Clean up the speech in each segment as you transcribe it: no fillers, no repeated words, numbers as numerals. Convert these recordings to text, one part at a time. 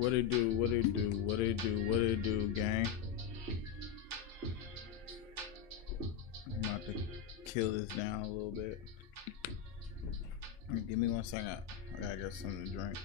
What it do? What it do? What it do? What it do, gang? I'm about to kill this down a little bit. Give me 1 second. I gotta get something to drink.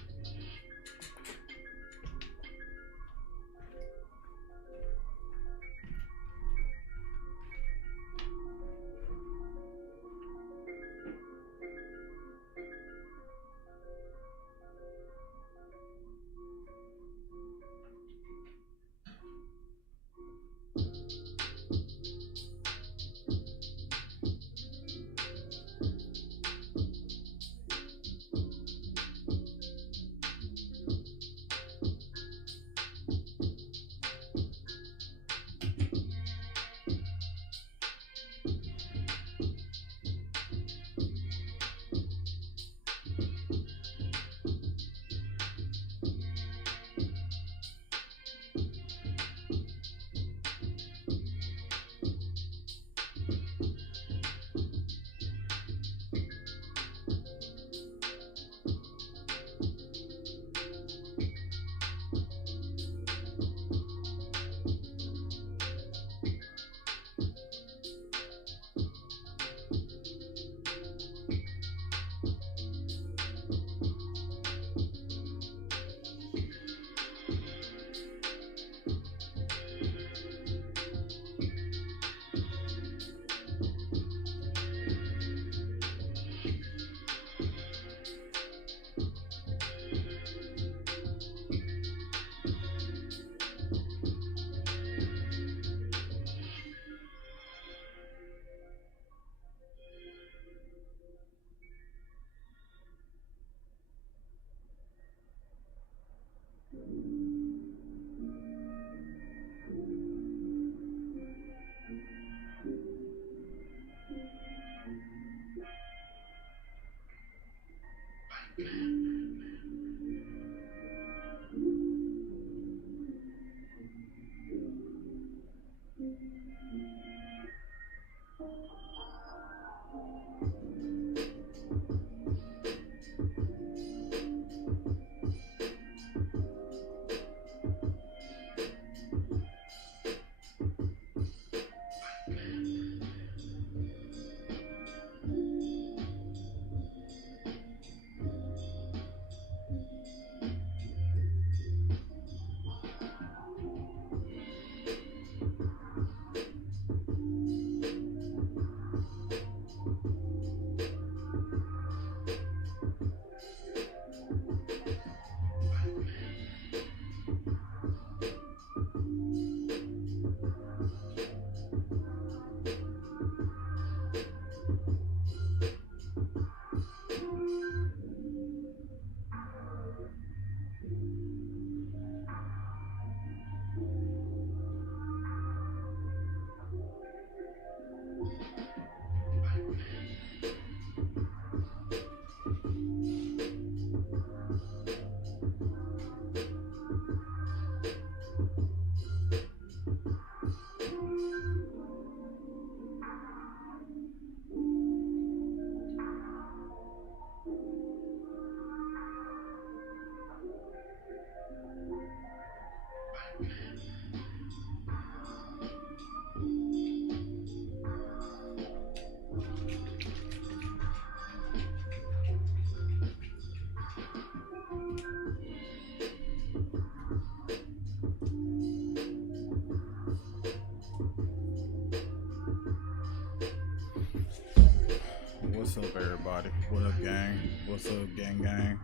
What's up, everybody? What up, gang? What's up, gang?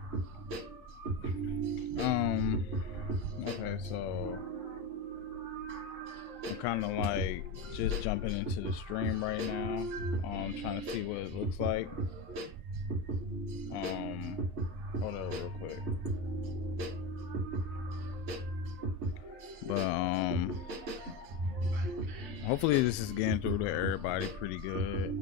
Okay, so I'm kind of like just jumping into the stream right now. Trying to see what it looks like. Hold up real quick. But hopefully this is getting through to everybody pretty good.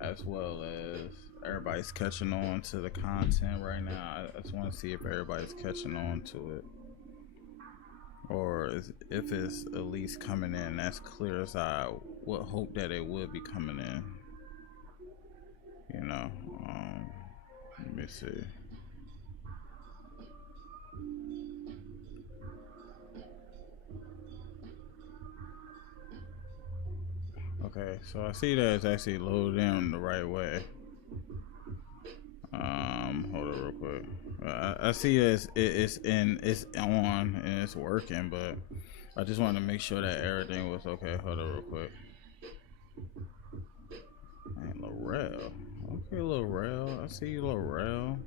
As well as everybody's catching on to the content right now. I just want to see if everybody's catching on to it, or if it's at least coming in as clear as I would hope that it would be coming in. You know, let me see. so I see that it's actually loaded in the right way. Hold on real quick. I see it's on and it's working, but I just wanted to make sure that everything was okay. Hold on real quick. Hey, Laurel. Okay, Laurel. I see you, Laurel.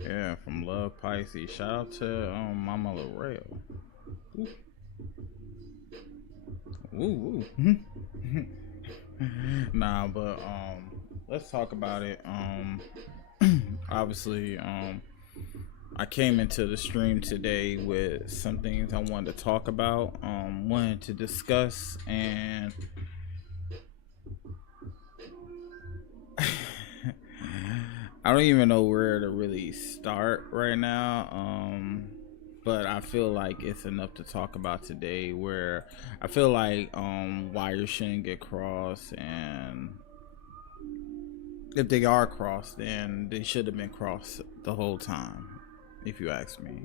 Yeah, from Love Pisces. Shout out to Mama Laurel. Ooh. Nah, but let's talk about it. Obviously, I came into the stream today with some things I wanted to talk about, wanted to discuss, and I don't even know where to really start right now. But I feel like it's enough to talk about today, where I feel like wires shouldn't get crossed, and if they are crossed, then they should have been crossed the whole time, if you ask me.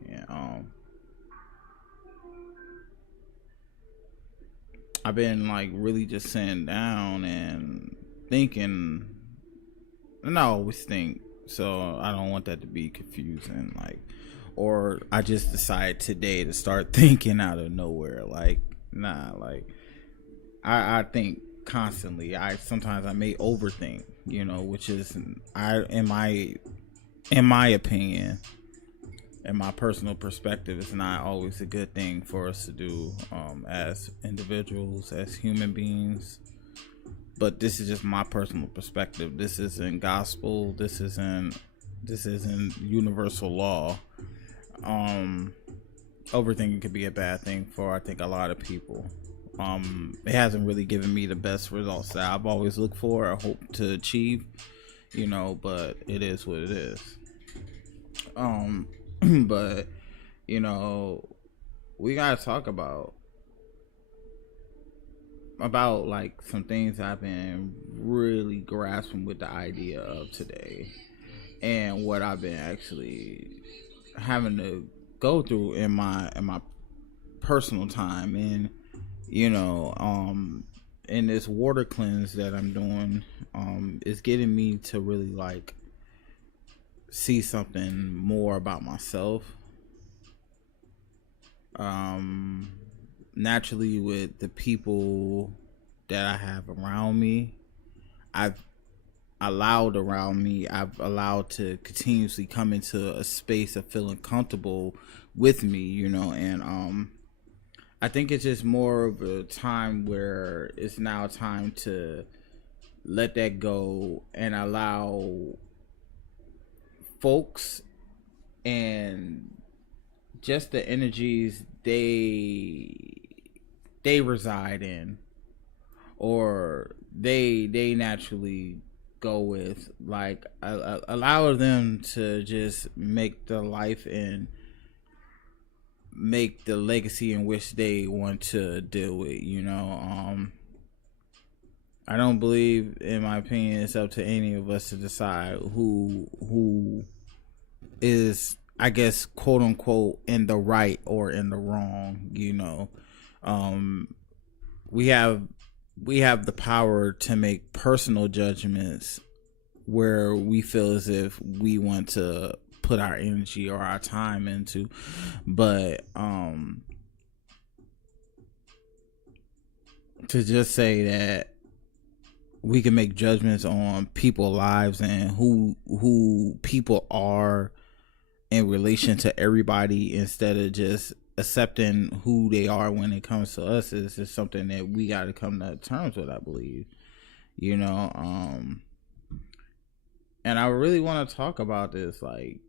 I've been like really just sitting down and thinking, and I always think, so I don't want that to be confusing, like, or I just decided today to start thinking out of nowhere. Like, nah, like I think constantly. Sometimes I may overthink, which is in my opinion, in my personal perspective, it's not always a good thing for us to do as individuals, as human beings. But this is just my personal perspective. This isn't gospel. This isn't universal law. Overthinking could be a bad thing for, I think, a lot of people. It hasn't really given me the best results that I've always looked for or hope to achieve, but it is what it is. But we gotta talk about like some things I've been really grasping with the idea of today, and what I've been actually having to go through in my personal time, and in this water cleanse that I'm doing, is getting me to really like see something more about myself. Naturally, with the people that I have around me, I've allowed to continuously come into a space of feeling comfortable with me, and I think it's just more of a time where it's now time to let that go and allow folks and just the energies they reside in, or they naturally go with, like allow them to just make the life and make the legacy in which they want to deal with. I don't believe, in my opinion, it's up to any of us to decide who is, I guess, quote unquote, in the right or in the wrong. We have the power to make personal judgments where we feel as if we want to put our energy or our time into, but to just say that we can make judgments on people's lives and who people are in relation to everybody, instead of just accepting who they are when it comes to us, is just something that we got to come to terms with, I believe. And I really want to talk about this, like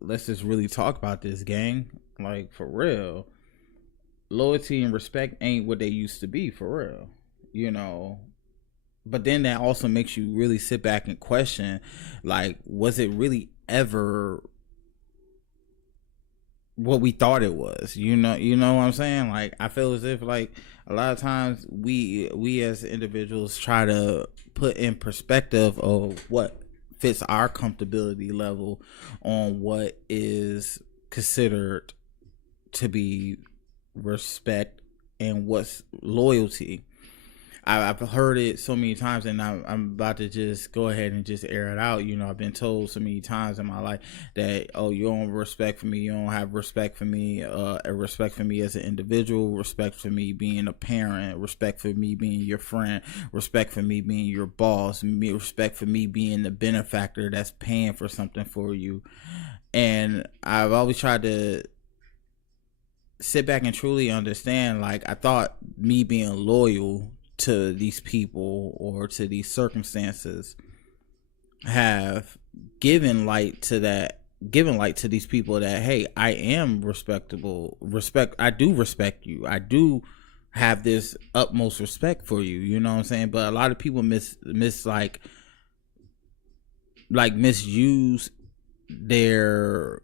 let's just really talk about this, gang. Like, for real, loyalty and respect ain't what they used to be, for real. But then that also makes you really sit back and question, like, was it really ever what we thought it was? You know what I'm saying? Like, I feel as if, like, a lot of times we as individuals try to put in perspective of what fits our comfortability level on what is considered to be respect and what's loyalty. I've heard it so many times, and I'm about to just go ahead and just air it out. I've been told so many times in my life that, oh, you don't respect for me, you don't have respect for me, respect for me as an individual, respect for me being a parent, respect for me being your friend, respect for me being your boss, respect for me being the benefactor that's paying for something for you. And I've always tried to sit back and truly understand, like, I thought me being loyal to these people or to these circumstances have given light to these people that, hey, I am respectable. I do respect you. I do have this utmost respect for you. You know what I'm saying? But a lot of people misuse their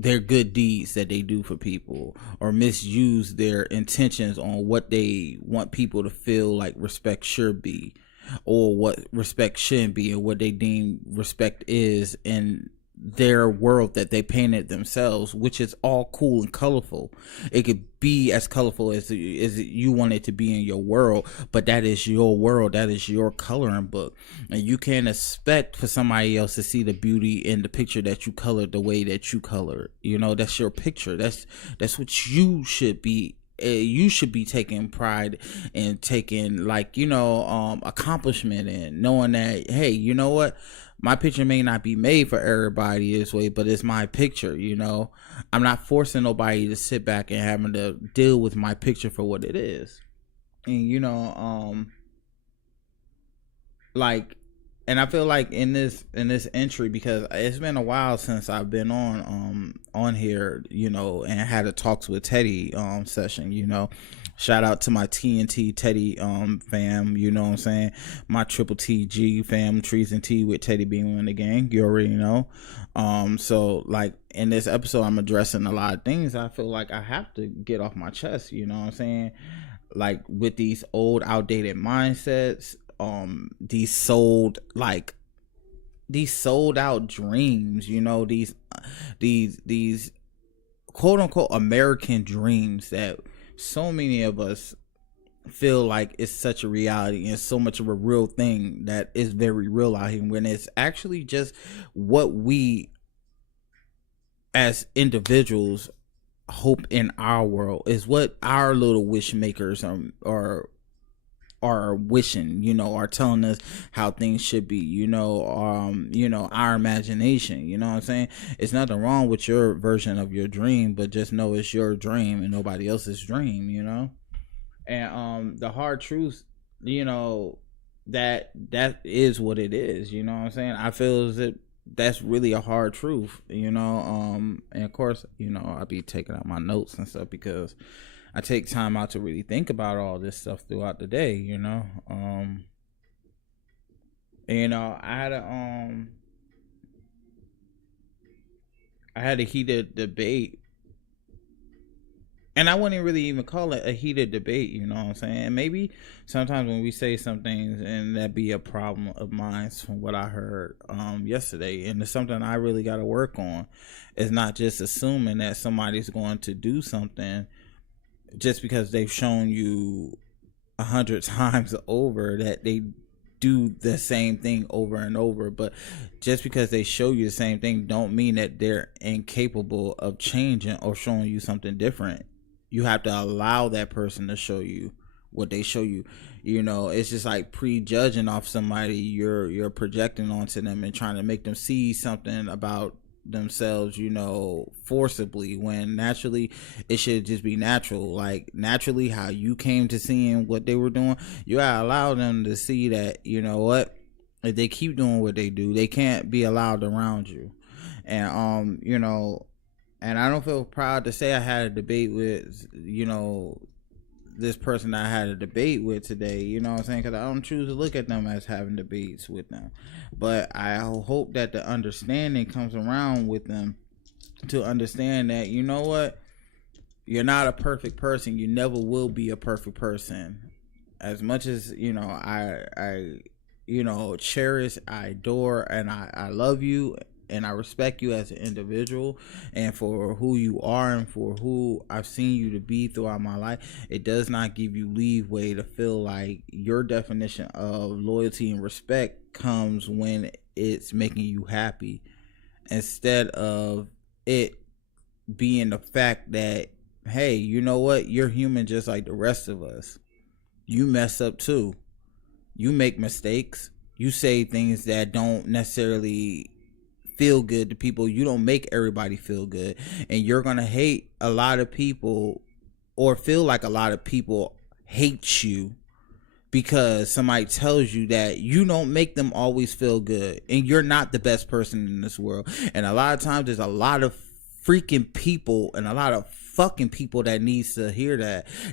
good deeds that they do for people, or misuse their intentions on what they want people to feel like respect should be, or what respect shouldn't be, and what they deem respect is in their world that they painted themselves, which is all cool and colorful. It could be as colorful as you want it to be in your world, but that is your world, that is your coloring book, and you can't expect for somebody else to see the beauty in the picture that you colored the way that you colored. That's your picture. That's what you should be. You should be taking pride and taking, accomplishment in knowing that, hey, you know what, my picture may not be made for everybody this way, but it's my picture. I'm not forcing nobody to sit back and having to deal with my picture for what it is. And and I feel like in this entry, because it's been a while since I've been on here, and had a talks with Teddy session. Shout out to my TNT Teddy fam, you know what I'm saying? My triple TG fam, Trees and T with Teddy Beema in the gang, you already know. So like in this episode, I'm addressing a lot of things I feel like I have to get off my chest, you know what I'm saying? Like with these old outdated mindsets, these sold out dreams, these quote unquote American dreams that so many of us feel like it's such a reality and so much of a real thing that is very real out here, when it's actually just what we as individuals hope in our world, is what our little wish makers are wishing, are telling us how things should be, our imagination, you know what I'm saying? It's nothing wrong with your version of your dream, but just know it's your dream and nobody else's dream, and the hard truth, that is what it is, you know what I'm saying? I feel as if that's really a hard truth, and of course, I'll be taking out my notes and stuff because I take time out to really think about all this stuff throughout the day, I had a heated debate, and I wouldn't really even call it a heated debate, you know what I'm saying? And maybe sometimes when we say some things, and that be a problem of mine from what I heard yesterday, and it's something I really got to work on, is not just assuming that somebody's going to do something just because they've shown you 100 times over that they do the same thing over and over. But just because they show you the same thing don't mean that they're incapable of changing or showing you something different. You have to allow that person to show you what they show you. It's just like prejudging off somebody. You're projecting onto them and trying to make them see something about themselves, forcibly, when naturally it should just be natural. Like naturally how you came to seeing what they were doing, you gotta allow them to see that, what, if they keep doing what they do, they can't be allowed around you. And and I don't feel proud to say I had a debate with this person I had a debate with today, you know what I'm saying? Because I don't choose to look at them as having debates with them. But I hope that the understanding comes around with them to understand that, you know what? You're not a perfect person. You never will be a perfect person. As much as, I cherish, I adore, and I love you, and I respect you as an individual and for who you are and for who I've seen you to be throughout my life, it does not give you leeway to feel like your definition of loyalty and respect comes when it's making you happy, instead of it being the fact that, hey, you know what, you're human just like the rest of us. You mess up too. You make mistakes. You say things that don't necessarily feel good to people. You don't make everybody feel good, and you're gonna hate a lot of people or feel like a lot of people hate you because somebody tells you that you don't make them always feel good and you're not the best person in this world. And a lot of times there's a lot of freaking people and a lot of fucking people that needs to hear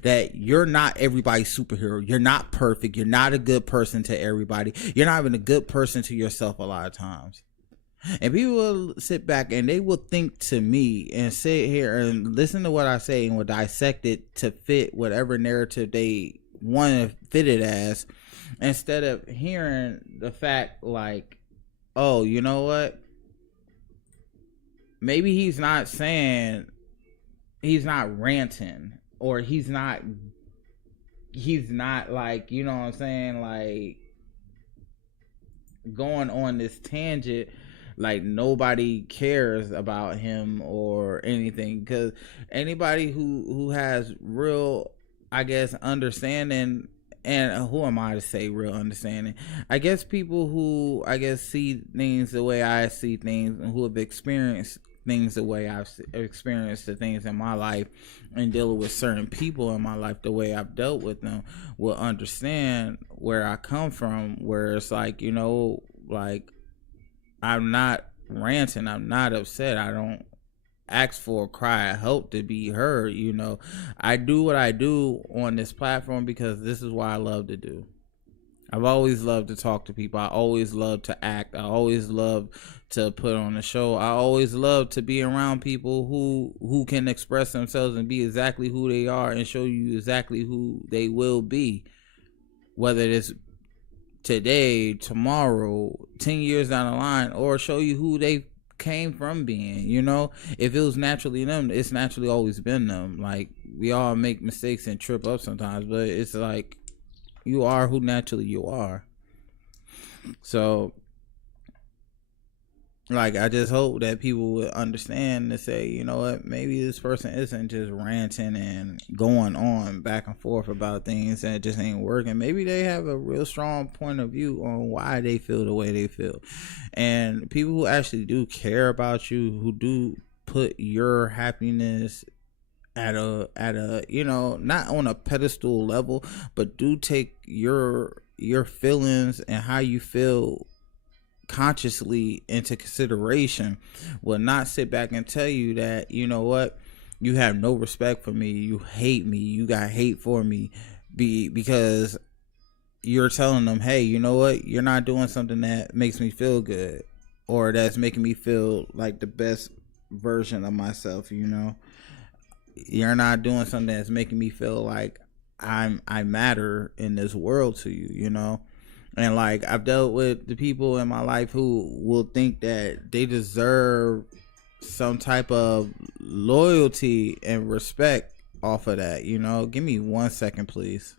that you're not everybody's superhero. You're not perfect. You're not a good person to everybody. You're not even a good person to yourself a lot of times. And people will sit back and they will think to me and sit here and listen to what I say and will dissect it to fit whatever narrative they want to fit it as, instead of hearing the fact like, oh, you know what? Maybe he's not saying, he's not ranting, or he's not like, you know what I'm saying, like going on this tangent like nobody cares about him or anything. Because anybody who has real, I guess, understanding, and who am I to say real understanding, I guess people who, I guess, see things the way I see things and who have experienced things the way I've experienced the things in my life and dealing with certain people in my life the way I've dealt with them will understand where I come from, where it's like, you know, like, I'm not ranting, I'm not upset, I don't ask for a cry of help to be heard. You know, I do what I do on this platform because this is what I love to do. I've always loved to talk to people. I always love to act. I always love to put on a show. I always love to be around people who can express themselves and be exactly who they are and show you exactly who they will be, whether it's today, tomorrow, 10 years down the line, or show you who they came from being. You know, if it was naturally them, it's naturally always been them. Like, we all make mistakes and trip up sometimes, but it's like, you are who naturally you are. So, like, I just hope that people would understand to say, you know what, maybe this person isn't just ranting and going on back and forth about things that just ain't working. Maybe they have a real strong point of view on why they feel the way they feel. And people who actually do care about you, who do put your happiness at a, you know, not on a pedestal level, but do take your feelings and how you feel consciously into consideration, will not sit back and tell you that, you know what, you have no respect for me, you hate me, you got hate for me, because you're telling them, hey, you know what, you're not doing something that makes me feel good or that's making me feel like the best version of myself. You know, you're not doing something that's making me feel like I matter in this world to you, you know. And like, I've dealt with the people in my life who will think that they deserve some type of loyalty and respect off of that, you know. Give me 1 second, please.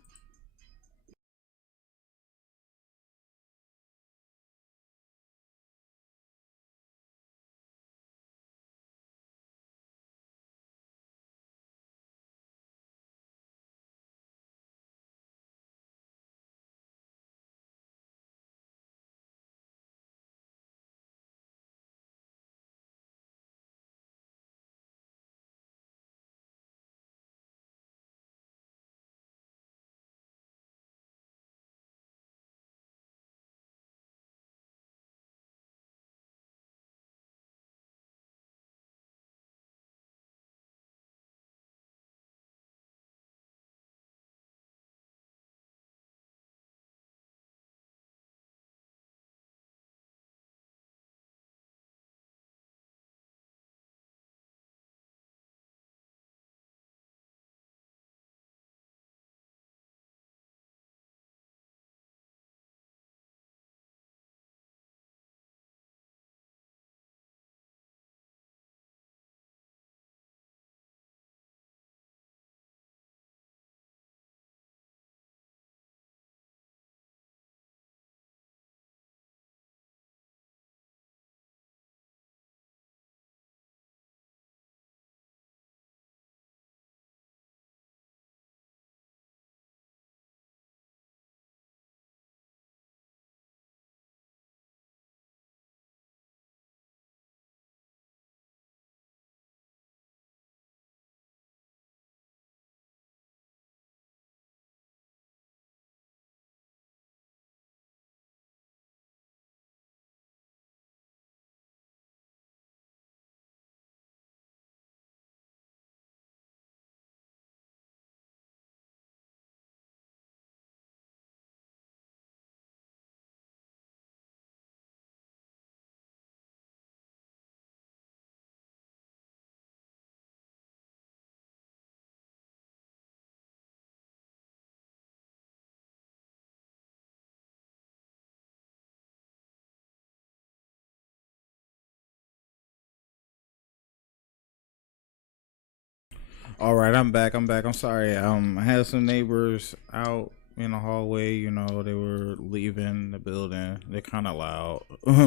All right, I'm back. I'm sorry. I had some neighbors out in the hallway. They were leaving the building. They're kind of loud,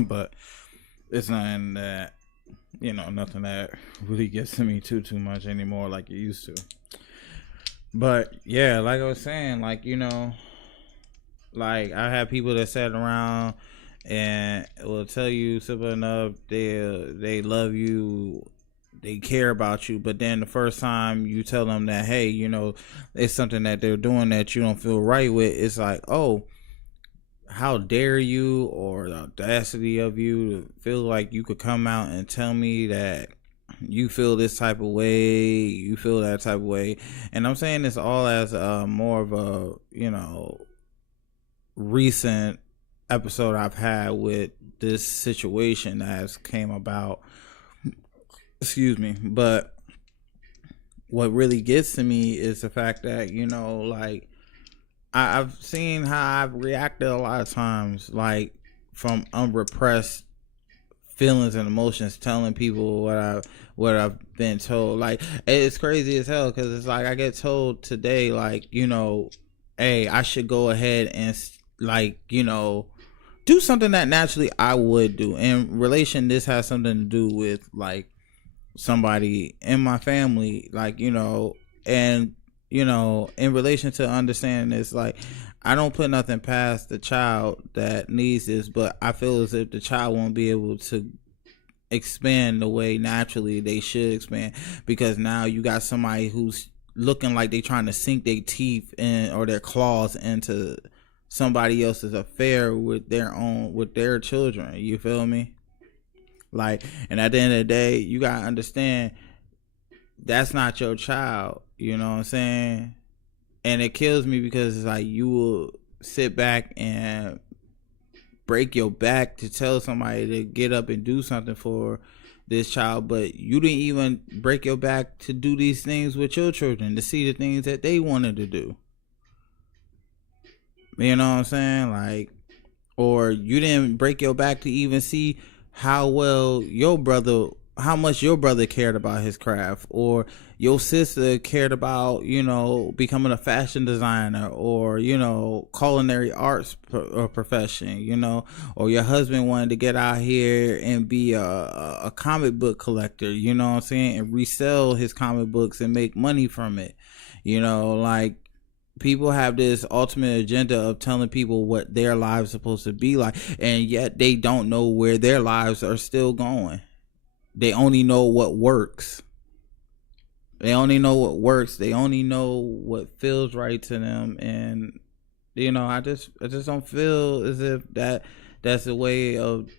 but it's nothing that nothing that really gets to me too much anymore like it used to. But yeah, like I was saying, like I have people that sat around and will tell you simple enough they love you, they care about you, but then the first time you tell them that, hey, it's something that they're doing that you don't feel right with, it's like, oh, how dare you, or the audacity of you to feel like you could come out and tell me that you feel this type of way, you feel that type of way. And I'm saying this all as more of a recent episode I've had with this situation that has came about. Excuse me. But what really gets to me is the fact that like I've seen how I've reacted a lot of times, like from unrepressed feelings and emotions, telling people what I've been told. Like, it's crazy as hell, because it's like I get told today, like, hey, I should go ahead and like do something that naturally I would do. In relation, this has something to do with like somebody in my family, like and in relation to understanding this, like, I don't put nothing past the child that needs this, but I feel as if the child won't be able to expand the way naturally they should expand, because now you got somebody who's looking like they trying to sink their teeth in or their claws into somebody else's affair with their children. You feel me? Like, and at the end of the day, you gotta understand that's not your child. You know what I'm saying? And it kills me, because it's like you will sit back and break your back to tell somebody to get up and do something for this child, but you didn't even break your back to do these things with your children, to see the things that they wanted to do. You know what I'm saying? Like, or you didn't break your back to even see how much your brother cared about his craft, or your sister cared about becoming a fashion designer, or culinary arts profession, or your husband wanted to get out here and be a comic book collector, you know what I'm saying, and resell his comic books and make money from it. Like, people have this ultimate agenda of telling people what their lives are supposed to be like, and yet they don't know where their lives are still going. They only know what works. They only know what feels right to them. And I just don't feel as if that's the way of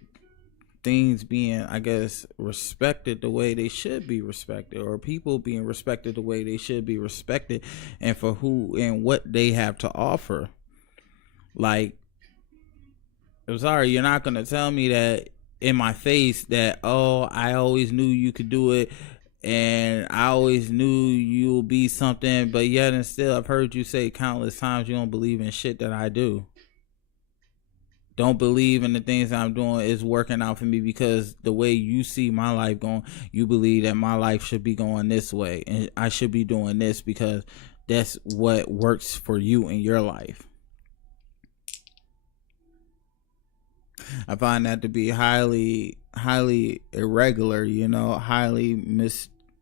things being, I guess, respected the way they should be respected, or people being respected the way they should be respected, and for who and what they have to offer. Like, I'm sorry, you're not gonna tell me that in my face that, oh, I always knew you could do it, and I always knew you'll be something, but yet and still I've heard you say countless times you don't believe in shit that I do. Don't believe in the things that I'm doing is working out for me, because the way you see my life going, you believe that my life should be going this way, and I should be doing this because that's what works for you in your life. I find that to be highly irregular, highly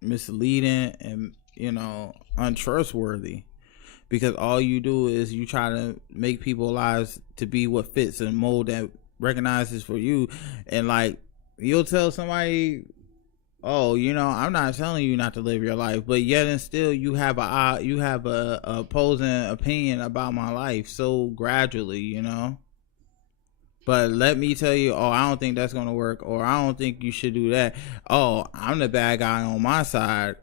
misleading, and untrustworthy, because all you do is you try to make people's lives to be what fits a mold that recognizes for you. And like, you'll tell somebody, oh, I'm not telling you not to live your life, but yet and still you have a opposing opinion about my life so gradually. But let me tell you, oh, I don't think that's going to work, or I don't think you should do that. Oh, I'm the bad guy on my side,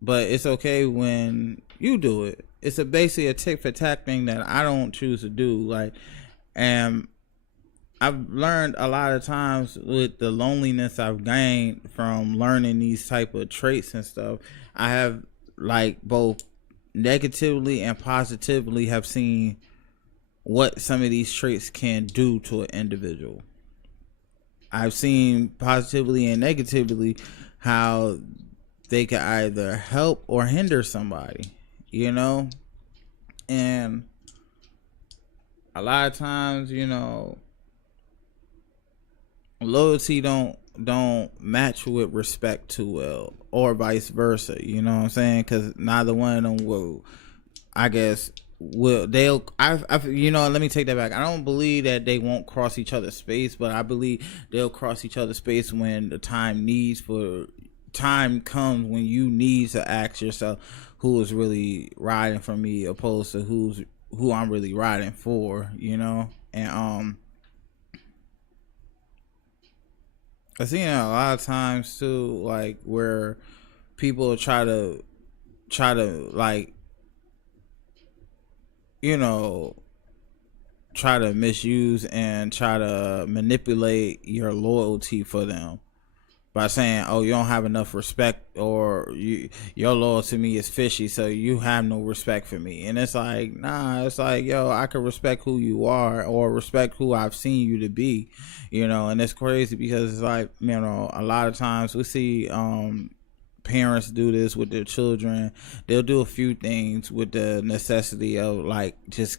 but it's okay when you do it. It's basically a tick for tack thing that I don't choose to do. Like, and I've learned a lot of times with the loneliness I've gained from learning these type of traits and stuff, I have, like, both negatively and positively have seen what some of these traits can do to an individual. I've seen positively and negatively how they could either help or hinder somebody, you know? And a lot of times, you know, loyalty don't match with respect too well, or vice versa, you know what I'm saying? Because neither one of them will, I guess, will they'll I you know, let me take that back. I don't believe that they won't cross each other's space, but I believe they'll cross each other's space when the time comes when you need to ask yourself who is really riding for me, opposed to who I'm really riding for, you know? And I seen it a lot of times too, like where people try to like, you know, try to misuse and try to manipulate your loyalty for them by saying, "Oh, you don't have enough respect, or your loyalty to me is fishy, so you have no respect for me." And it's like, nah, it's like, yo, I can respect who you are or respect who I've seen you to be, you know. And it's crazy because it's like, you know, a lot of times we see parents do this with their children. They'll do a few things with the necessity of like just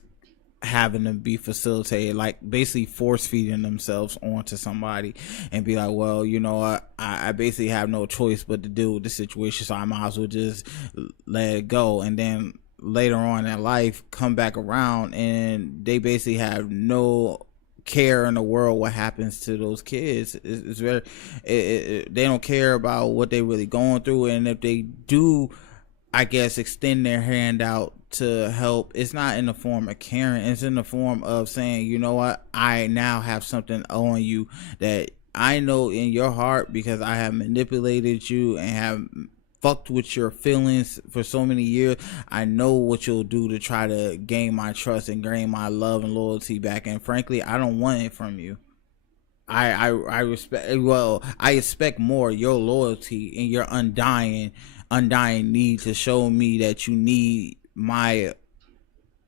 having them be facilitated, like basically force feeding themselves onto somebody and be like, well, you know what, I basically have no choice but to deal with the situation, so I might as well just let it go. And then later on in life come back around and they basically have no care in the world what happens to those kids. It's very they don't care about what they really going through, and if they do, I guess, extend their hand out to help, it's not in the form of caring, it's in the form of saying, you know what, I now have something on you that I know in your heart, because I have manipulated you and have fucked with your feelings for so many years. I know what you'll do to try to gain my trust and gain my love and loyalty back, and frankly, I don't want it from you. I respect, well, I expect more your loyalty and your undying need to show me that you need my,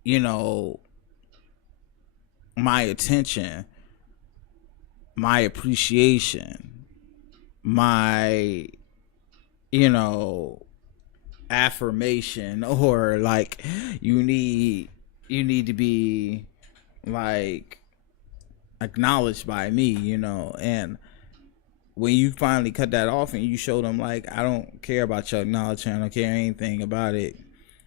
you know, my attention, my appreciation, my, you know, affirmation, or like you need to be like acknowledged by me, you know. And when you finally cut that off and you show them like, I don't care about your acknowledgement, I don't care anything about it,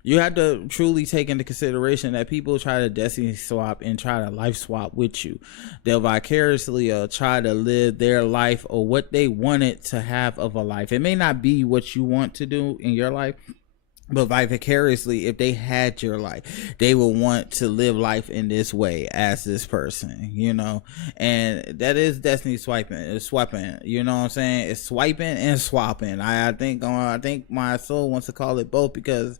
you have to truly take into consideration that people try to destiny swap and try to life swap with you. They'll vicariously try to live their life or what they wanted to have of a life. It may not be what you want to do in your life, but vicariously, if they had your life, they will want to live life in this way as this person, you know. And that is destiny swiping. It's swiping, you know what I'm saying? It's swiping and swapping. I think my soul wants to call it both, because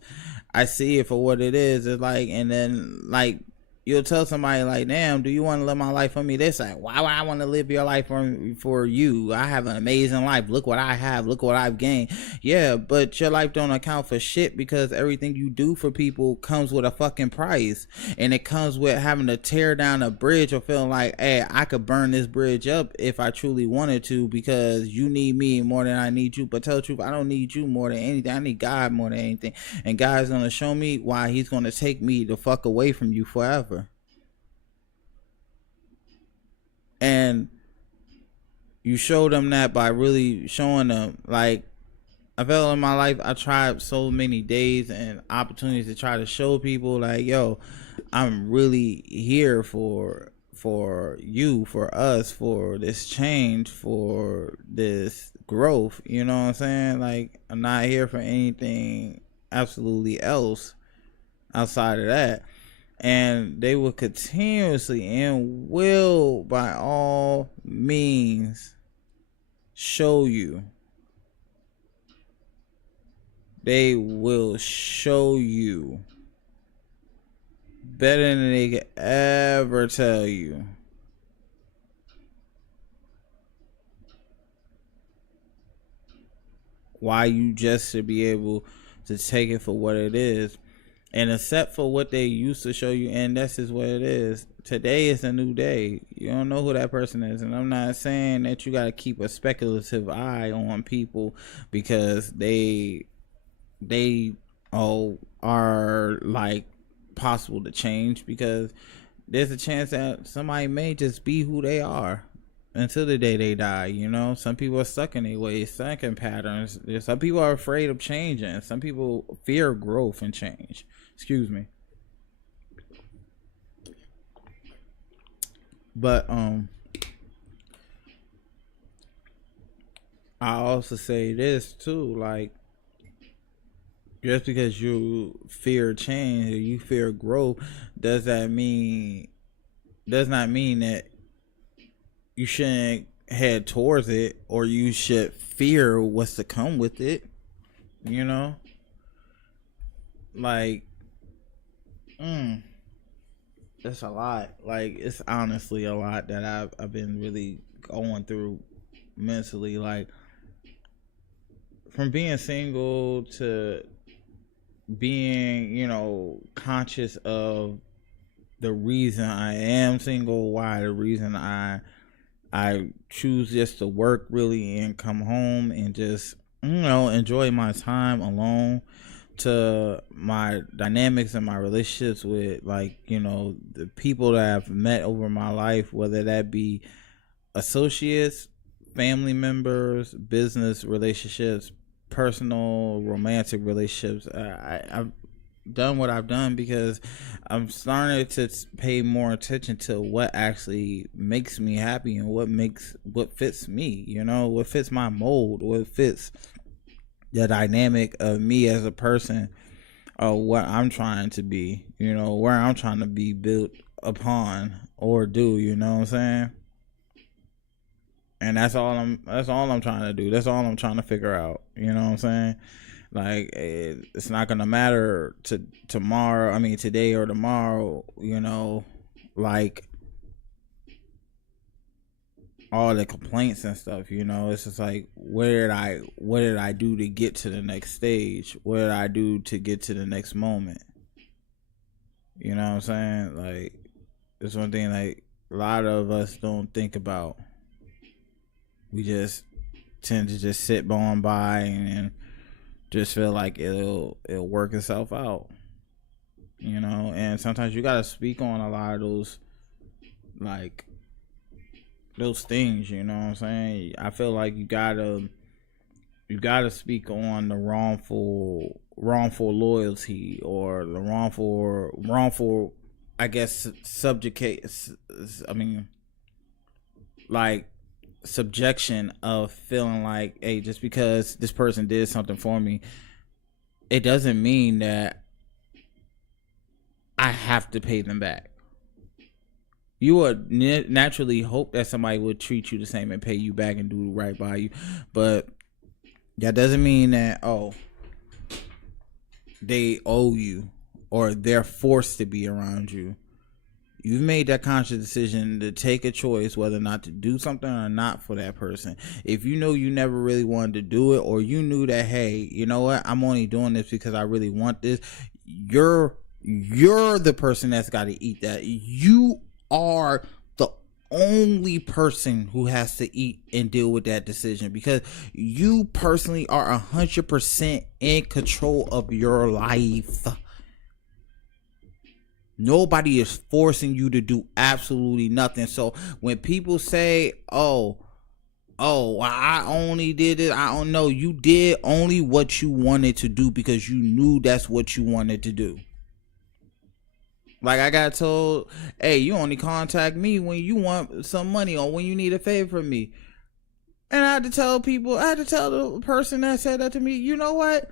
I see it for what it is. It's like, and then like you'll tell somebody like, damn, do you want to live my life for me? They say, why would I want to live your life for you? I have an amazing life. Look what I have. Look what I've gained. Yeah, but your life don't account for shit, because everything you do for people comes with a fucking price. And it comes with having to tear down a bridge, or feeling like, hey, I could burn this bridge up if I truly wanted to, because you need me more than I need you. But tell the truth, I don't need you more than anything. I need God more than anything. And God's going to show me why he's going to take me the fuck away from you forever. And you show them that by really showing them, like, I felt in my life I tried so many days and opportunities to try to show people like, yo, I'm really here for you, for us, for this change, for this growth, you know what I'm saying? Like, I'm not here for anything absolutely else outside of that. And they will continuously and will by all means show you. They will show you better than they could ever tell you. Why you just should be able to take it for what it is. and accept for what they used to show you, and that's just what it is. Today is a new day. You don't know who that person is, and I'm not saying that you got to keep a speculative eye on people because they are like possible to change, because there's a chance that somebody may just be who they are until the day they die. You know, some people are stuck in their ways, stuck in patterns. Some people are afraid of changing. Some people fear growth and change. Excuse me. But I also say this too, like, just because you fear change or you fear growth does not mean that you shouldn't head towards it, or you should fear what's to come with it. You know, like, it's a lot. Like, it's honestly a lot that I've been really going through mentally. Like, from being single to being, conscious of the reason I am single, why the reason I choose just to work really and come home and just, enjoy my time alone, to my dynamics and my relationships with, like, the people that I've met over my life, whether that be associates, family members, business relationships, personal romantic relationships. I've done what I've done because I'm starting to pay more attention to what actually makes me happy and what fits me, what fits my mold, what fits the dynamic of me as a person, or what I'm trying to be, where I'm trying to be built upon or do, you know what I'm saying? And that's all I'm trying to do. That's all I'm trying to figure out. You know what I'm saying? Like, it's not gonna matter to tomorrow. I mean, today or tomorrow. Like, all the complaints and stuff. It's just like, what did I do to get to the next stage? What did I do to get to the next moment? You know what I'm saying? Like, it's one thing, like, a lot of us don't think about. We just tend to just sit on by and just feel like it'll work itself out, and sometimes you gotta speak on a lot of those, like, those things, you know what I'm saying? I feel like you gotta speak on the wrongful loyalty, or the wrongful, I guess, like, subjection of feeling like, hey, just because this person did something for me, it doesn't mean that I have to pay them back. You would naturally hope that somebody would treat you the same and pay you back and do right by you, but that doesn't mean that, they owe you or they're forced to be around you. You've made that conscious decision to take a choice whether or not to do something or not for that person. If you know you never really wanted to do it, or you knew that, hey, you know what, I'm only doing this because I really want this, you're the person that's got to eat that. You are the only person who has to eat and deal with that decision, because you personally are 100% in control of your life. Nobody is forcing you to do absolutely nothing. So when people say, I only did it, I don't know, you did only what you wanted to do because you knew that's what you wanted to do. Like, I got told, hey, you only contact me when you want some money or when you need a favor from me. And I had to tell the person that said that to me, you know what?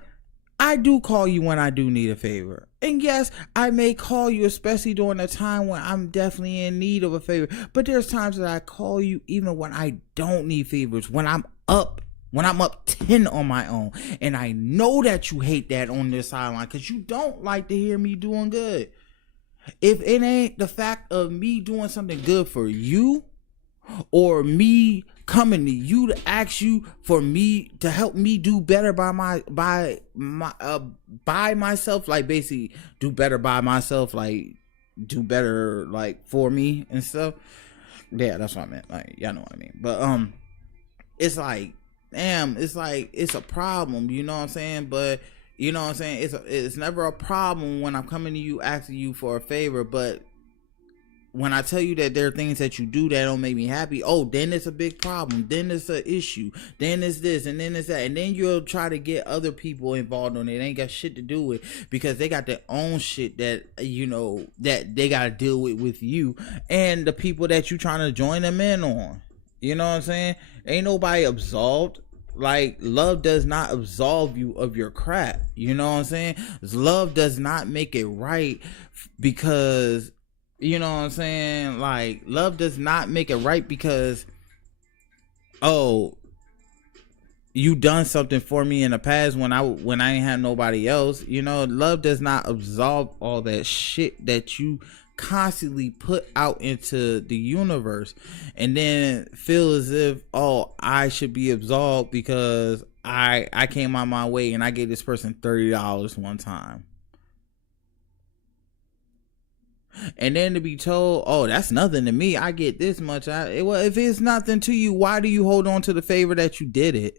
I do call you when I do need a favor. And yes, I may call you, especially during a time when I'm definitely in need of a favor. But there's times that I call you even when I don't need favors, when I'm up 10 on my own. And I know that you hate that on this sideline, because you don't like to hear me doing good. If it ain't the fact of me doing something good for you, or me coming to you to ask you for me to help me do better by myself, like basically do better by myself, like do better like for me and stuff. Yeah, that's what I meant. Like, y'all know what I mean. But it's like, damn, it's like it's a problem, you know what I'm saying? But you know what I'm saying? It's never a problem when I'm coming to you asking you for a favor, but when I tell you that there are things that you do that don't make me happy, oh, then it's a big problem. Then it's an issue. Then it's this, and then it's that, and then you'll try to get other people involved on it. It ain't got shit to do with, because they got their own shit that you know that they gotta deal with you and the people that you trying to join them in on. You know what I'm saying? Ain't nobody absolved. Like, love does not absolve you of your crap. You know what I'm saying? Love does not make it right, because you know what I'm saying? Like, love does not make it right because, oh, you done something for me in the past when I ain't had nobody else. You know, love does not absolve all that shit that you constantly put out into the universe and then feel as if, oh, I should be absolved because I came out my way and I gave this person $30 one time. And then to be told, oh, that's nothing to me, I get this much. Well, if it's nothing to you, why do you hold on to the favor that you did it?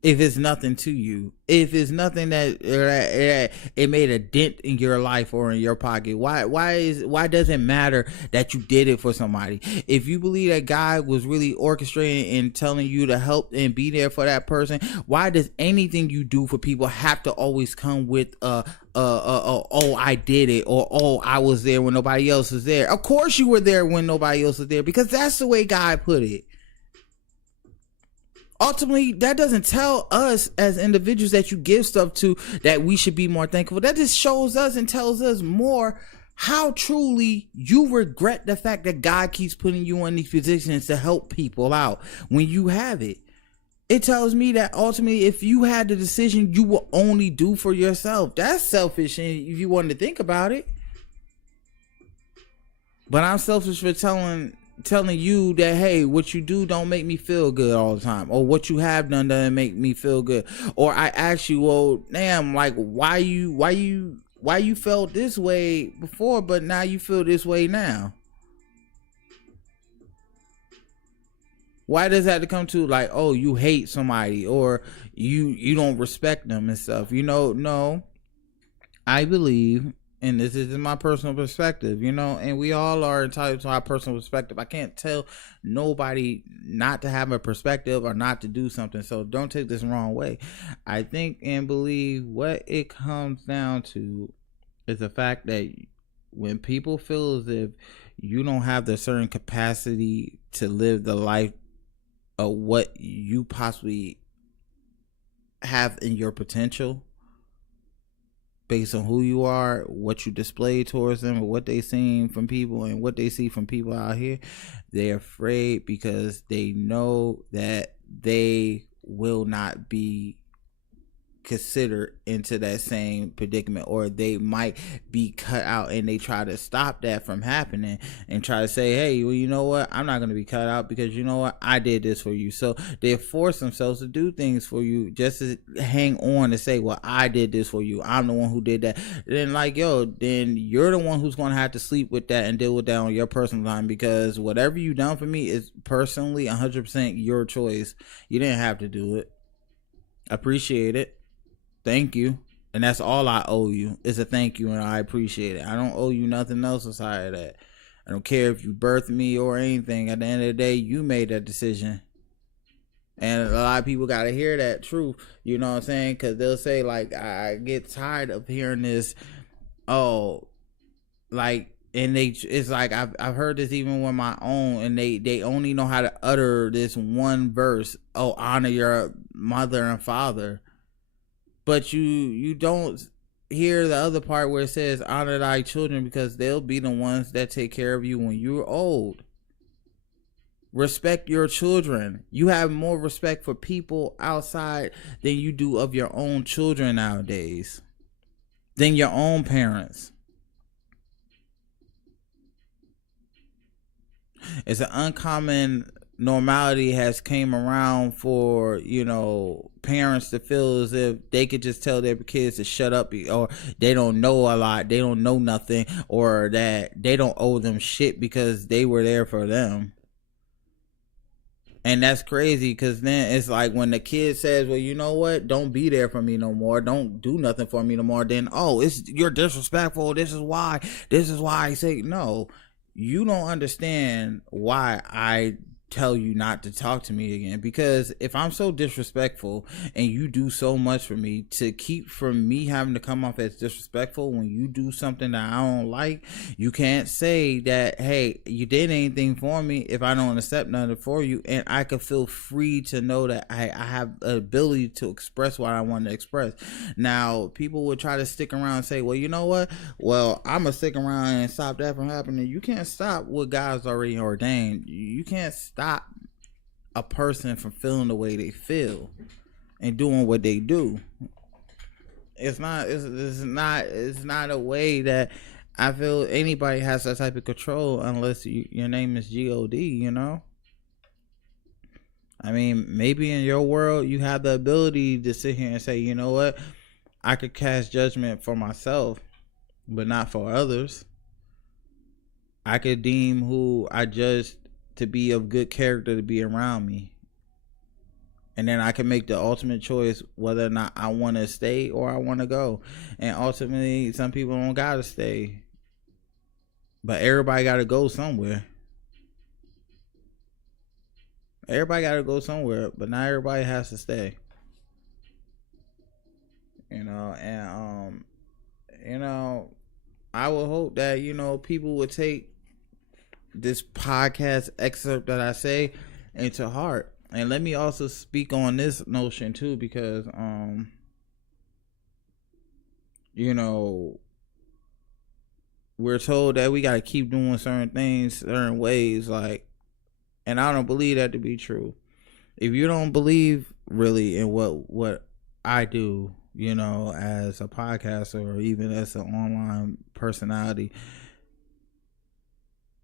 If it's nothing to you, if it's nothing that it made a dent in your life or in your pocket, why does it matter that you did it for somebody? If you believe that God was really orchestrating and telling you to help and be there for that person, why does anything you do for people have to always come with oh, I did it, or oh, I was there when nobody else was there? Of course you were there when nobody else was there, because that's the way God put it. Ultimately, that doesn't tell us as individuals that you give stuff to that we should be more thankful. That just shows us and tells us more how truly you regret the fact that God keeps putting you in these positions to help people out when you have it. It tells me that ultimately, if you had the decision, you will only do for yourself. That's selfish if you wanted to think about it. But I'm selfish for telling you that, hey, what you do don't make me feel good all the time, or what you have done doesn't make me feel good. Or I ask you, well, damn, like why you felt this way before, but now you feel this way now? Why does that have to come to like, oh, you hate somebody or you don't respect them and stuff? You know, no, I believe, and this is my personal perspective, you know, and we all are entitled to our personal perspective. I can't tell nobody not to have a perspective or not to do something, so don't take this the wrong way. I think and believe what it comes down to is the fact that when people feel as if you don't have the certain capacity to live the life of what you possibly have in your potential, based on who you are, what you display towards them, or what they see from people and what they see from people out here, they're afraid because they know that they will not be considered into that same predicament, or they might be cut out, and they try to stop that from happening and try to say, hey, well, you know what, I'm not going to be cut out because you know what, I did this for you. So they force themselves to do things for you just to hang on to say, well, I did this for you, I'm the one who did that. Then like, yo, then you're the one who's going to have to sleep with that and deal with that on your personal time, because whatever you done for me is personally 100% your choice. You didn't have to do it. Appreciate it. Thank you. And that's all I owe you is a thank you, and I appreciate it. I don't owe you nothing else aside of that. I don't care if you birthed me or anything. At the end of the day, you made that decision. And a lot of people got to hear that truth. You know what I'm saying? Because they'll say, like, I get tired of hearing this. Oh, like, and it's like I've heard this even with my own, and they only know how to utter this one verse. Oh, honor your mother and father. But you don't hear the other part where it says honor thy children, because they'll be the ones that take care of you when you're old. Respect your children. You have more respect for people outside than you do of your own children nowadays, than your own parents. It's an uncommon normality has came around for, parents to feel as if they could just tell their kids to shut up, or they don't know a lot, they don't know nothing, or that they don't owe them shit because they were there for them. And that's crazy, because then it's like when the kid says, well, you know what, don't be there for me no more, don't do nothing for me no more, then, oh, you're disrespectful, this is why I say no. You don't understand why I tell you not to talk to me again, because if I'm so disrespectful and you do so much for me, to keep from me having to come off as disrespectful when you do something that I don't like, you can't say that, hey, you did anything for me if I don't accept nothing for you. And I could feel free to know that I have the ability to express what I want to express. Now, people would try to stick around and say, well, you know what, well, I'm gonna stick around and stop that from happening. You can't stop what God's already ordained. You can't stop a person from feeling the way they feel and doing what they do. It's not a way that I feel anybody has that type of control, unless your name is God. I mean, maybe in your world you have the ability to sit here and say, you know what, I could cast judgment for myself, but not for others. I could deem who I judge to be of good character to be around me, and then I can make the ultimate choice whether or not I want to stay or I want to go. And ultimately, some people don't gotta stay, but everybody gotta go somewhere. Everybody gotta go somewhere, but not everybody has to stay. And I would hope that people would take this podcast excerpt that I say into heart. And let me also speak on this notion too, because we're told that we got to keep doing certain things certain ways, and I don't believe that to be true. If you don't believe really in what I do, as a podcaster or even as an online personality,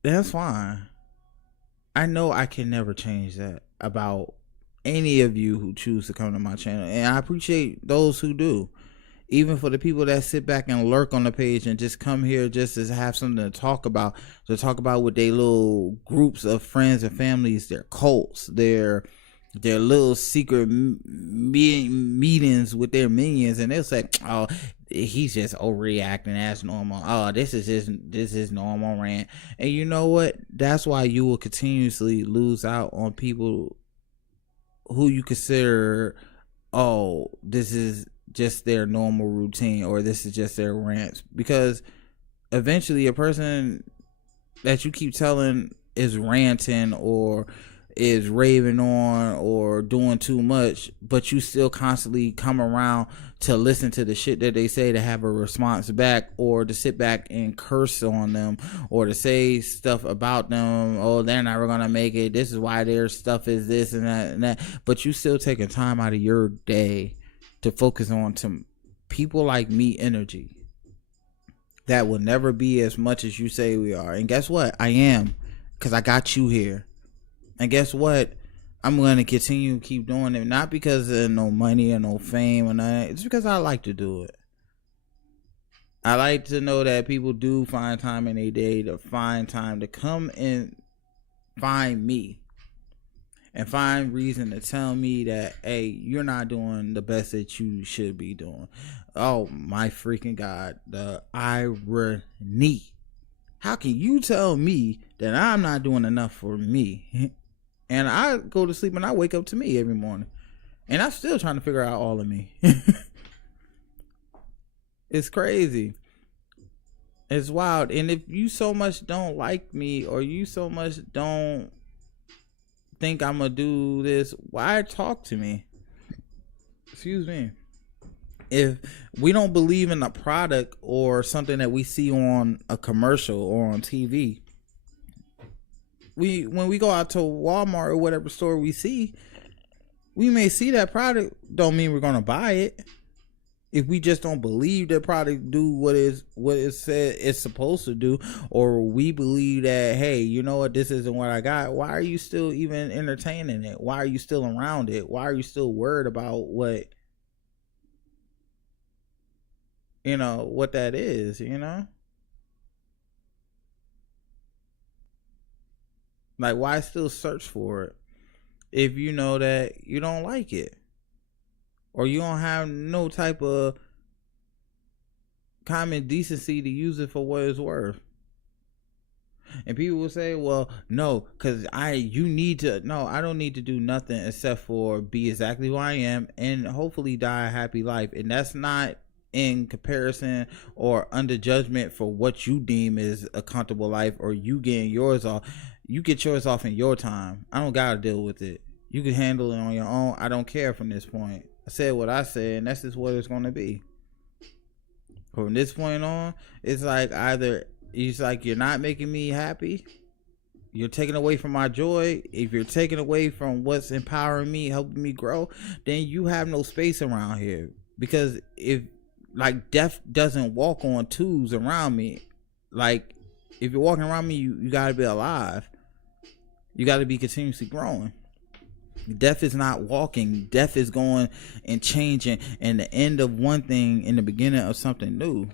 that's fine. I know I can never change that about any of you who choose to come to my channel, and I appreciate those who do. Even for the people that sit back and lurk on the page and just come here just to have something to talk about with their little groups of friends and families, their cults, their little secret meetings with their minions, and they'll say, oh, he's just overreacting, as normal. Oh, this is normal rant. And you know what? That's why you will continuously lose out on people who you consider, oh, this is just their normal routine, or this is just their rants, because eventually a person that you keep telling is ranting or is raving on or doing too much, but you still constantly come around to listen to the shit that they say, to have a response back, or to sit back and curse on them, or to say stuff about them, oh, they're never gonna make it, this is why their stuff is this and that, but you still taking time out of your day to focus on to people like me energy that will never be as much as you say we are. And guess what? I am, because I got you here. And guess what? I'm going to continue to keep doing it. Not because of no money or no fame or nothing. It's because I like to do it. I like to know that people do find time in their day to find time to come and find me. And find reason to tell me that, hey, you're not doing the best that you should be doing. Oh, my freaking God. The irony. How can you tell me that I'm not doing enough for me? And I go to sleep and I wake up to me every morning. And I'm still trying to figure out all of me. It's crazy. It's wild. And if you so much don't like me, or you so much don't think I'm going to do this, why talk to me? Excuse me. If we don't believe in a product or something that we see on a commercial or on TV, when we go out to Walmart or whatever store we may see that product, don't mean we're going to buy it. If we just don't believe that product do what it said it's supposed to do, or we believe that, hey, you know what, this isn't what I got, why are you still even entertaining it? Why are you still around it? Why are you still worried about what, what that is, Like, why still search for it if you know that you don't like it, or you don't have no type of common decency to use it for what it's worth? And people will say, well, no, because you need to. No, I don't need to do nothing except for be exactly who I am and hopefully die a happy life. And that's not in comparison or under judgment for what you deem is a comfortable life, or you getting yours off. You get yours off in your time. I don't gotta deal with it. You can handle it on your own. I don't care from this point. I said what I said, and that's just what it's gonna be. From this point on, it's like either it's like you're not making me happy, you're taking away from my joy. If you're taking away from what's empowering me, helping me grow, then you have no space around here. Because if like death doesn't walk on twos around me, like if you're walking around me, you gotta be alive. You gotta be continuously growing. Death is not walking. Death is going and changing, and the end of one thing and the beginning of something new.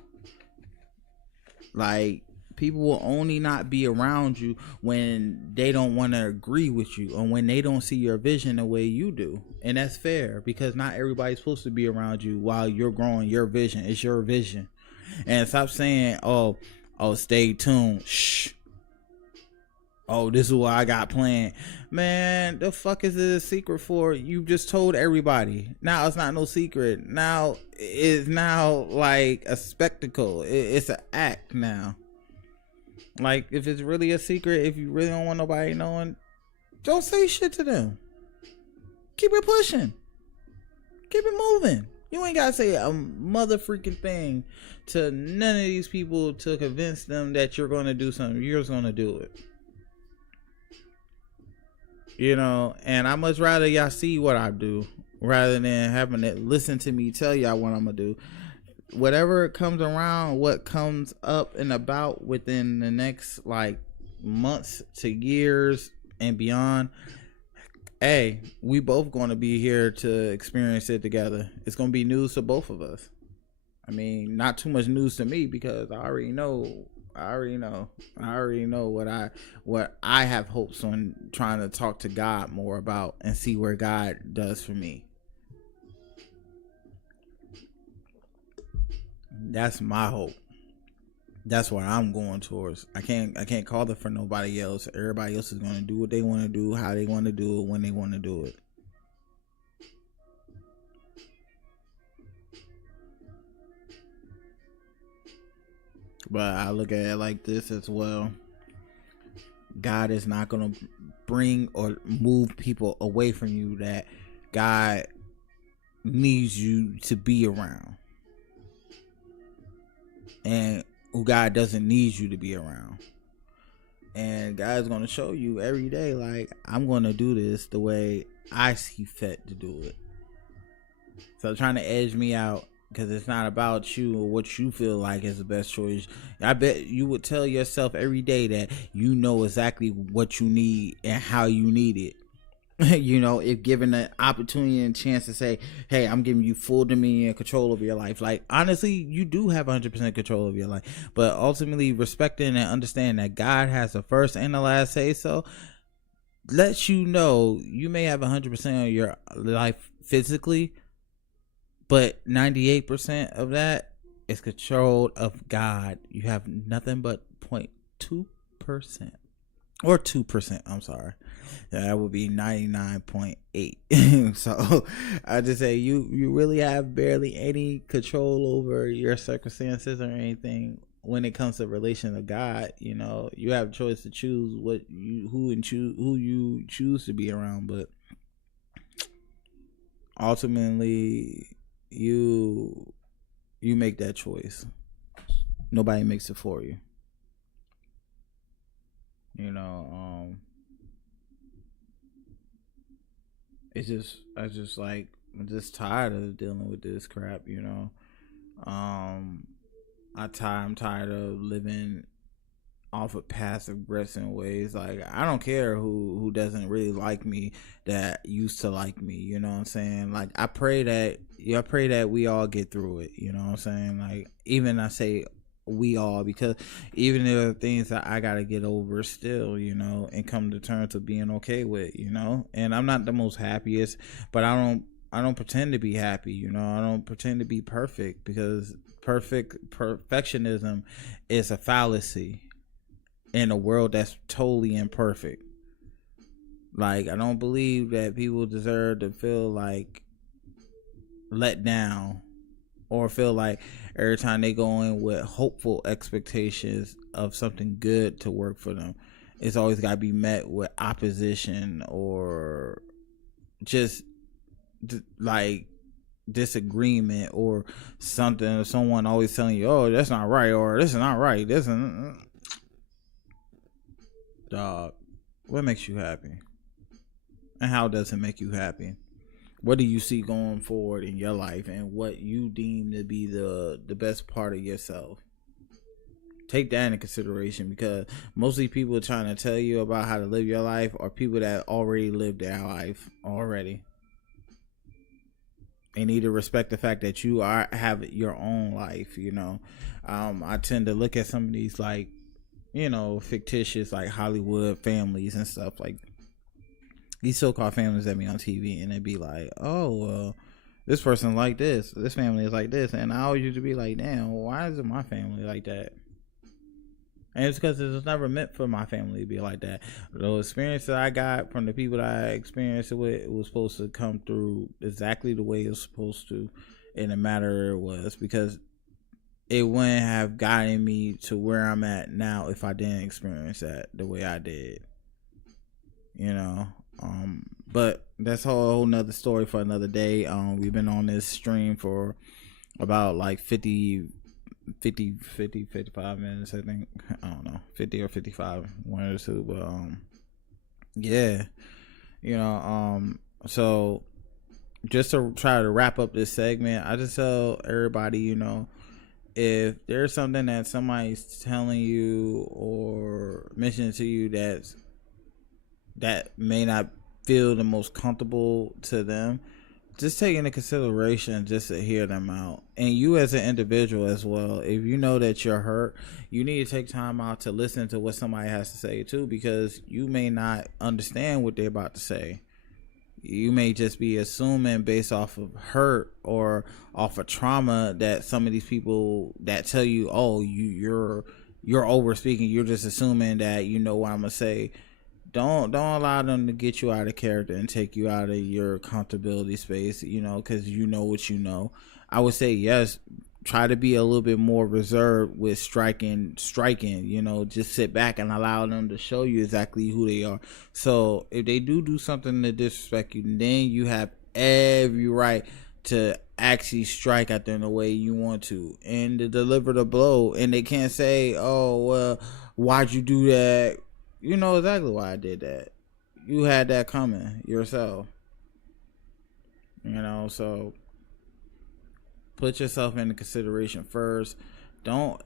Like, people will only not be around you when they don't want to agree with you, or when they don't see your vision the way you do. And that's fair, because not everybody's supposed to be around you while you're growing your vision. It's your vision. And stop saying, oh, stay tuned. Shh. Oh, this is what I got planned. Man, the fuck is it a secret for? You just told everybody. Now it's not no secret. Now it's now like a spectacle. It's an act now. Like, if it's really a secret, if you really don't want nobody knowing, don't say shit to them. Keep it pushing. Keep it moving. You ain't gotta say a mother freaking thing to none of these people to convince them that you're gonna do something. You're just gonna do it. And I much rather y'all see what I do rather than having to listen to me tell y'all what I'm gonna do. Whatever comes around, what comes up and about within the next like months to years and beyond, hey, we both gonna be here to experience it together. It's gonna be news to both of us. I mean, not too much news to me, because I already know what I have hopes on trying to talk to God more about and see where God does for me. That's my hope. That's what I'm going towards. I can't call it for nobody else. Everybody else is going to do what they want to do, how they want to do it, when they want to do it. But I look at it like this as well. God is not going to bring or move people away from you that God needs you to be around, and who God doesn't need you to be around. And God's going to show you every day, like, I'm going to do this the way I see fit to do it. So trying to edge me out, because it's not about you or what you feel like is the best choice. I bet you would tell yourself every day that you know exactly what you need and how you need it. If given the opportunity and chance to say, hey, I'm giving you full dominion and control over your life. Like, honestly, you do have 100% control of your life. But ultimately, respecting and understanding that God has the first and the last say so lets you know you may have 100% of your life physically, but 98% of that is controlled of God. You have nothing but 0.2%. Or 2%, I'm sorry. That would be 99.8. So I just say you really have barely any control over your circumstances or anything when it comes to relation to God. You have a choice to choose who you choose to be around, but ultimately you make that choice. Nobody makes it for you. I'm just tired of dealing with this crap. Um, I'm tired of living off of passive aggressive ways. Like, I don't care who doesn't really like me that used to like me. You know what I'm saying? Like, I pray that we all get through it. You know what I'm saying? Like, even I say we all, because even there are things that I gotta get over still, you know, and come to terms with being okay with, you know. And I'm not the most happiest, but I don't pretend to be happy, you know. I don't pretend to be perfect, because perfectionism is a fallacy in a world that's totally imperfect. Like, I don't believe that people deserve to feel like let down, or feel like every time they go in with hopeful expectations of something good to work for them, it's always got to be met with opposition, or just like disagreement, or something, someone always telling you, oh, that's not right, or this is not right, this is. Dog, what makes you happy, and how does it make you happy? What do you see going forward in your life, and what you deem to be the best part of yourself? Take that into consideration, because mostly people trying to tell you about how to live your life are people that already lived their life already. They need to respect the fact that you have your own life. You know, I tend to look at some of these, like, you know, fictitious, like, Hollywood families and stuff, like these so-called families that be on TV, and they be like, oh, well, this person like this family is like this, and I always used to be like, damn, why is it my family like that? And it's because it was never meant for my family to be like that. The experience that I got from the people that I experienced it with, it was supposed to come through exactly the way it was supposed to, in the matter it was, because it wouldn't have gotten me to where I'm at now if I didn't experience that the way I did. You know, but that's a whole nother story for another day. We've been on this stream for about like 55 minutes, I think. I don't know, 50 or 55, one or two. But yeah, you know, so just to try to wrap up this segment, I just tell everybody, you know, if there's something that somebody's telling you or mentioning to you that may not feel the most comfortable to them, just take into consideration just to hear them out. And you as an individual as well, if you know that you're hurt, you need to take time out to listen to what somebody has to say too, because you may not understand what they're about to say. You may just be assuming based off of hurt or off of trauma that some of these people that tell you, oh, you're over speaking, you're just assuming that you know what I'm gonna say. Don't allow them to get you out of character and take you out of your comfortability space, you know, because you know what you know. I would say yes, try to be a little bit more reserved with striking, you know, just sit back and allow them to show you exactly who they are. So if they do something to disrespect you, then you have every right to actually strike at them the way you want to and to deliver the blow. And they can't say, oh, well, why'd you do that? You know exactly why I did that. You had that coming yourself. You know, so put yourself into consideration first. Don't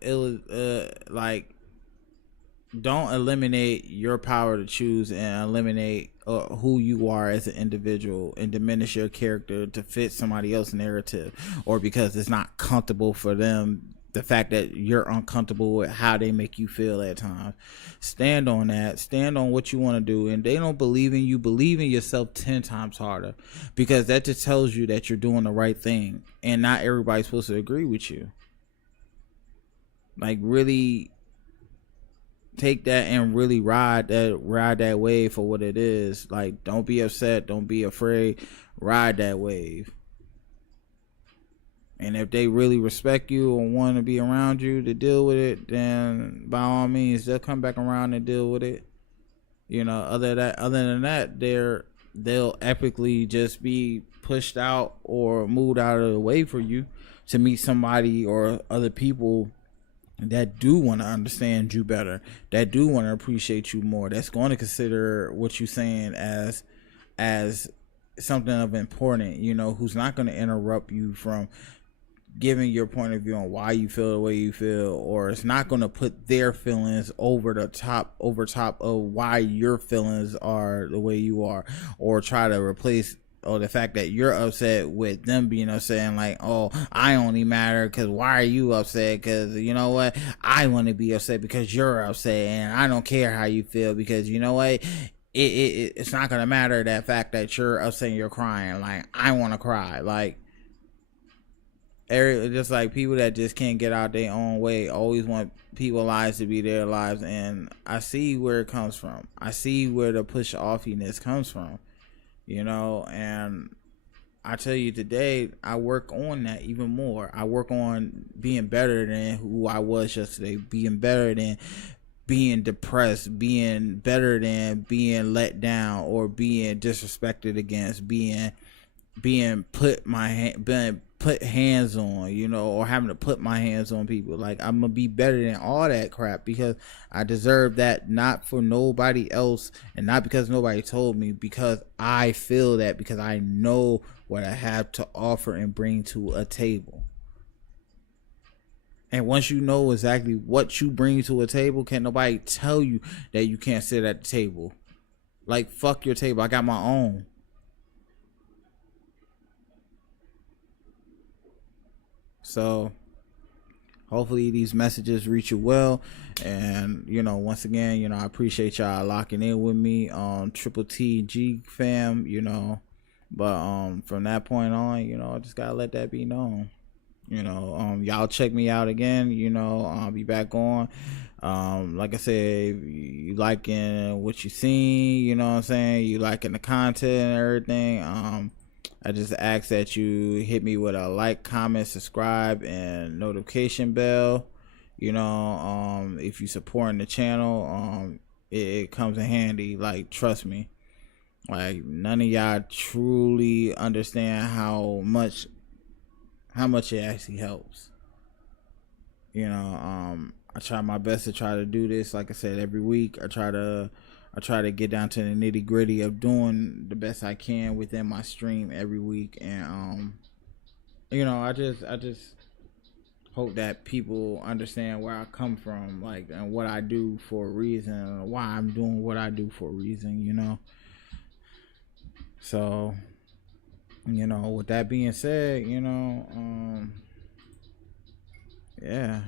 don't eliminate your power to choose and eliminate who you are as an individual and diminish your character to fit somebody else's narrative, or because it's not comfortable for them, the fact that you're uncomfortable with how they make you feel at times. Stand on that. Stand on what you want to do. And they don't believe in you, believe in yourself 10 times harder, because that just tells you that you're doing the right thing. And not everybody's supposed to agree with you. Like, really take that and really ride that wave for what it is. Like, don't be upset, don't be afraid, ride that wave. And if they really respect you or want to be around you to deal with it, then by all means they'll come back around and deal with it. You know, other than that, they'll epically just be pushed out or moved out of the way for you to meet somebody or other people that do want to understand you better, that do want to appreciate you more, that's going to consider what you're saying as something of important, you know, who's not going to interrupt you from giving your point of view on why you feel the way you feel, or it's not going to put their feelings over top of why your feelings are the way you are, or try to replace or the fact that you're upset with them being upset and like, oh, I only matter because why are you upset? Because you know what, I want to be upset because you're upset, and I don't care how you feel because you know what, it's not gonna matter that fact that you're upset and you're crying. Like, I want to cry. Like, just like people that just can't get out their own way always want people's lives to be their lives, and I see where it comes from. I see where the push offiness comes from, you know. And I tell you, today I work on that even more. I work on being better than who I was yesterday, being better than being depressed, being better than being let down or being disrespected against, being put hands on, you know, or having to put my hands on people. Like, I'm gonna be better than all that crap because I deserve that, not for nobody else and not because nobody told me, because I feel that, because I know what I have to offer and bring to a table. And once you know exactly what you bring to a table, can't nobody tell you that you can't sit at the table. Like, fuck your table, I got my own. So hopefully these messages reach you well. And you know, once again, you know, I appreciate y'all locking in with me on Triple TG fam, you know. But from that point on, you know, I just gotta let that be known. You know, y'all check me out again, you know, I'll be back on. Like I said, you liking what you seen, you know what I'm saying, you liking the content and everything, I just ask that you hit me with a like, comment, subscribe, and notification bell. You know, if you supporting the channel, it comes in handy. Like, trust me, like, none of y'all truly understand how much it actually helps. You know, I try my best to try to do this, like I said, every week. I try to get down to the nitty gritty of doing the best I can within my stream every week. And you know, I just hope that people understand where I come from, like, and what I do for a reason, why I'm doing what I do for a reason, you know. So, you know, with that being said, you know, yeah,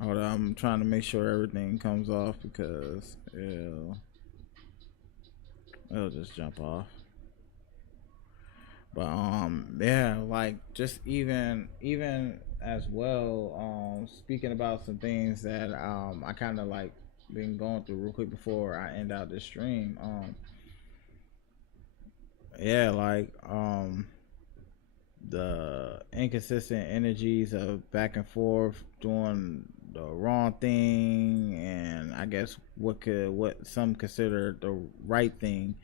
I'm trying to make sure everything comes off because it'll just jump off. But yeah, like, just even as well, speaking about some things that I kind of like been going through real quick before I end out this stream. Yeah, like, the inconsistent energies of back and forth doing the wrong thing, and I guess what some consider the right thing.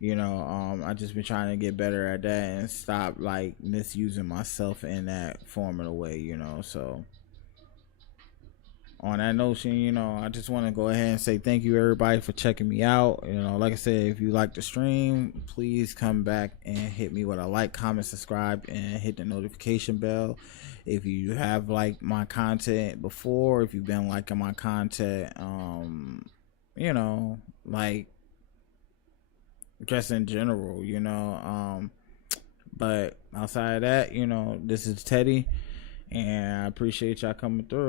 You know, I just been trying to get better at that and stop like misusing myself in that form of the way, you know. So on that notion, you know, I just want to go ahead and say thank you everybody for checking me out. You know, like I said, if you like the stream, please come back and hit me with a like, comment, subscribe, and hit the notification bell. If you have liked my content before, if you've been liking my content, you know, like, just in general, you know, but outside of that, you know, this is Teddy, and I appreciate y'all coming through.